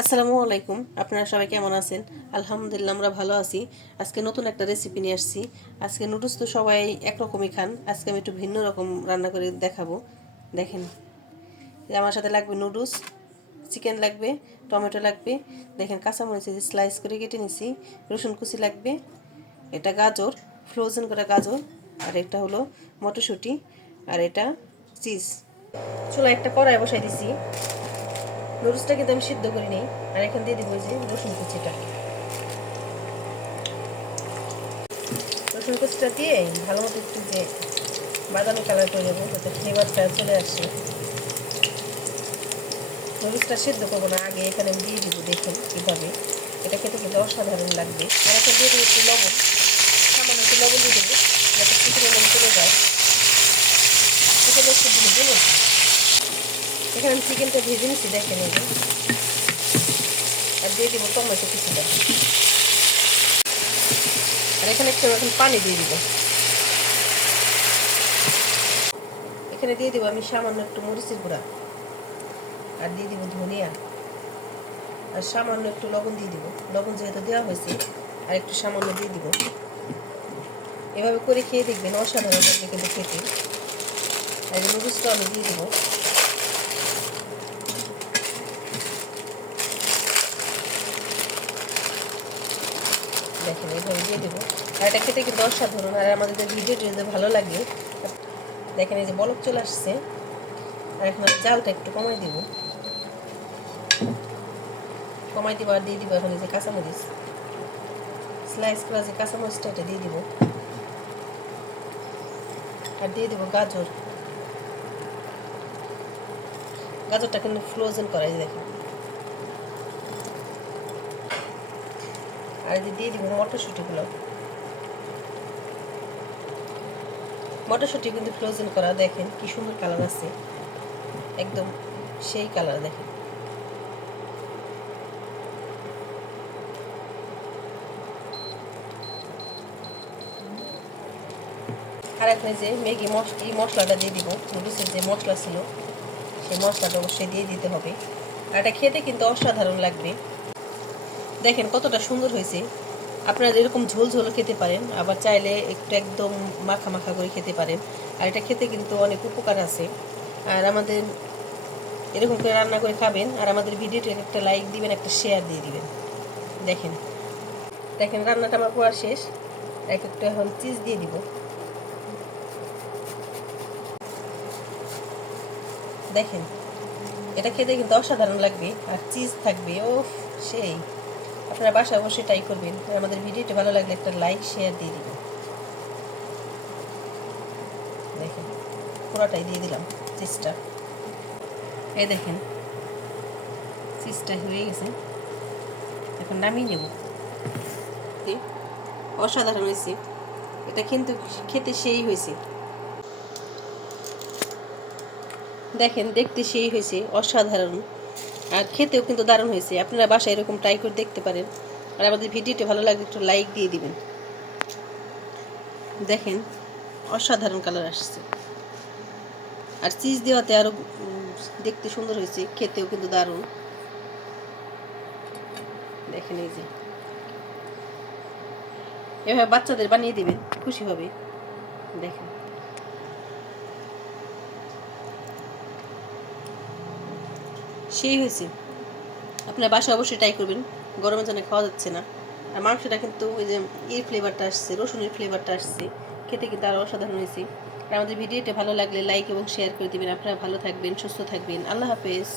আসসালামু আলাইকুম। আপনারা সবাই কেমন আছেন? আলহামদুলিল্লাহ আমরা ভালো আছি। আজকে নতুন একটা রেসিপি নিয়ে আসছি। আজকে নুডলস তো সবাই একরকমই খান, আজকে আমি একটু ভিন্ন রকম রান্না করে দেখাবো। দেখেন, আমার সাথে লাগবে নুডলস, চিকেন লাগবে, টমেটো লাগবে, দেখেন কাঁচামরিচ স্লাইস করে কেটে নিছি, রসুন কুচি লাগবে, এটা গাজর, ফ্রোজেন করা গাজর, আর এটা হলো মটরশুঁটি, আর এটা চিজ। চুলায় একটা কড়াই বসাই দিছি। নুডলসটা কিন্তু আমি সিদ্ধ করি নিই। আর এখান দিয়ে দিব যে রসুন কুচিটা। রসুন কুচিটা দিয়ে ভালো মতো একটু যে বাদামি কালার করে দেবো, যাতে ফ্লেভারটা চলে আসে। নুডলসটা সিদ্ধ করবো না, আগে এখানে আমি দিয়ে দিব, দেখুন কীভাবে। এটা খেতে কিন্তু অসাধারণ লাগবে। আর এখন দিয়ে দেবো একটু লবণ, সামান্য একটু লবণ দিয়ে দেবো, যাতে চিকেনের লবণ চলে যায়। চিকেন একটু ভেজে নেব। এখানে আমি চিকেনটা ভেজে নিচ্ছি, দেখে নেব। আর দিয়ে দিব টমেটো কিছুটা। আর এখানে একটু এখন পানি দিয়ে দিব। এখানে দিয়ে দিব আমি সামান্য একটু মরিচের গুঁড়া, আর দিয়ে দিব ধনিয়া, আর সামান্য একটু লবণ দিয়ে দিব। লবণ যেহেতু দেওয়া হয়েছে, আর একটু সামান্য দিয়ে দিব। এভাবে করে খেয়ে দেখবেন, অসাধারণ লাগবে কিন্তু খেতে। আর এই নুডলসটা আমি দিয়ে দিব। দেখেন এইভাবে দিয়ে দেবো। আর এটা খেতে কিন্তু অসাধারণ। আর আমাদের যে ভিডিওটি যদি ভালো লাগে, দেখেন এই যে বলক চলে আসছে। আর এখন জালটা একটু কমাই দিব, আর দিয়ে দিব এখন এই যে কাঁচামরিচ স্লাইস করা, যে কাঁচামরিচটা এটা দিয়ে দিব। আর দিয়ে দিব গাজর। গাজরটা কিন্তু ফ্রোজেন করা, এই দেখেন। আর দিয়ে দিব মটরশুঁটিগুলো। মটরশুঁটি কিন্তু ফ্রোজেন করা, দেখেন কি সুন্দর কালার আছে, একদম সেই কালার। দেখেন আর এখন যে ম্যাগি মশলাটা দিয়ে দিব। নুডলসের যে মশলা ছিল, সেই মশলাটা অবশ্যই দিয়ে দিতে হবে। আর এটা খেতে কিন্তু অসাধারণ লাগবে। দেখেন কতটা সুন্দর হয়েছে। আপনারা এরকম ঝোল ঝোলও খেতে পারেন, আবার চাইলে একটু একদম মাখা মাখা করে খেতে পারেন। আর এটা খেতে কিন্তু অনেক উপকার আছে। আর আমাদের এরকম করে রান্না করে খাবেন। আর আমাদের ভিডিওটি একটা লাইক দিবেন, একটা শেয়ার দিয়ে দিবেন। দেখেন দেখেন রান্নাটা আমার পুরো শেষ। একটু এখন চিজ দিয়ে দিব। দেখেন এটা খেতে কিন্তু অসাধারণ লাগবে, আর চিজ থাকবে, ও সেই। আপনারা বাসায় অবশ্যই ট্রাই করবেন। আমাদের ভিডিওটি ভালো লাগলে একটা লাইক শেয়ার দিয়ে দিবেন। দেখেন পুরোটাই দিয়ে দিলাম চিজটা। এই দেখেন চিজটা হয়ে গেছে, এখন নামিয়ে নেব। অসাধারণ হয়েছে, এটা কিন্তু খেতে সেই হয়েছে। দেখেন দেখতে সেই হয়েছে, অসাধারণ। আর খেতেও কিন্তু দারুণ হয়েছে। আপনারা বাসায় এরকম ট্রাই করে দেখতে পারেন। আর আমাদের ভিডিওটি ভালো লাগলে একটু লাইক দিয়ে দিবেন। দেখেন অসাধারণ কালার আসছে, আর চিজ দেওয়াতে আরও দেখতে সুন্দর হয়েছে, খেতেও কিন্তু দারুণ। দেখেন এই যে এভাবে বাচ্চাদের বানিয়ে দিবেন, খুশি হবে। দেখেন সেই হয়েছে। আপনার বাসায় অবশ্যই ট্রাই করবেন, গরমের জন্য খাওয়া যাচ্ছে না। আর মাংসটা কিন্তু ওই যে ফ্লেভারটা আসছে, রসুনের ফ্লেভারটা আসছে, খেতে কিন্তু আরও অসাধারণ হয়েছে। আর আমাদের ভিডিওটা ভালো লাগলে লাইক এবং শেয়ার করে দিবেন। আপনারা ভালো থাকবেন, সুস্থ থাকবেন। আল্লাহ হাফেজ।